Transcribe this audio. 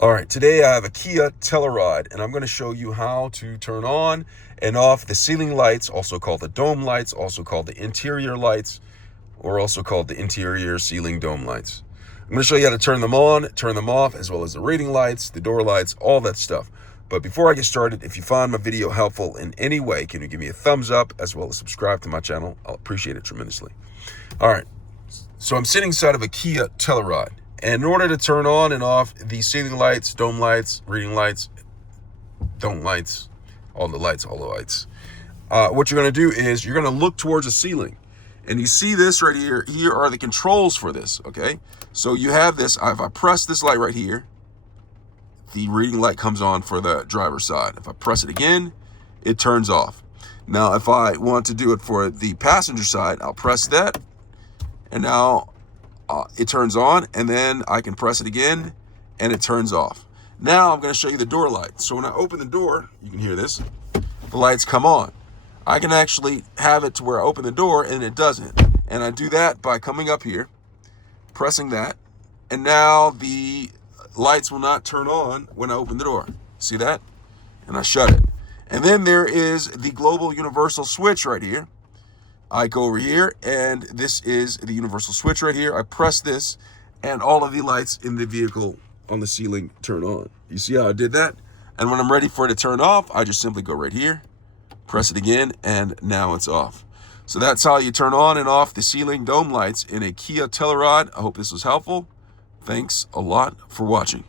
All right, today I have a Kia Telluride, and I'm going to show you how to turn on and off the ceiling lights, also called the dome lights, also called the interior lights, or also called the interior ceiling dome lights. I'm going to show you how to turn them on, turn them off, as well as the reading lights, the door lights, all that stuff. But before I get started, if you find my video helpful in any way, can you give me a thumbs up as well as subscribe to my channel? I'll appreciate it tremendously. All right, so I'm sitting inside of a Kia Telluride. And in order to turn on and off the ceiling lights, dome lights, reading lights, dome lights, all the lights, what you're going to do is you're going to look towards the ceiling. And you see this right here. Here are the controls for this, okay? So you have this. If I press this light right here, the reading light comes on for the driver's side. If I press it again, it turns off. Now, if I want to do it for the passenger side, I'll press that. And now it turns on, and then I can press it again and it turns off. Now I'm going to show you the door light. So when I open the door, you can hear this, the lights come on. I can actually have it to where I open the door and it doesn't. And I do that by coming up here, pressing that, and now the lights will not turn on when I open the door. See that? And I shut it. And then there is the global universal switch right here. I go over here, and this is the universal switch right here. I press this, and all of the lights in the vehicle on the ceiling turn on. You see how I did that? And when I'm ready for it to turn off, I just simply go right here, press it again, and now it's off. So that's how you turn on and off the ceiling dome lights in a Kia Telluride. I hope this was helpful. Thanks a lot for watching.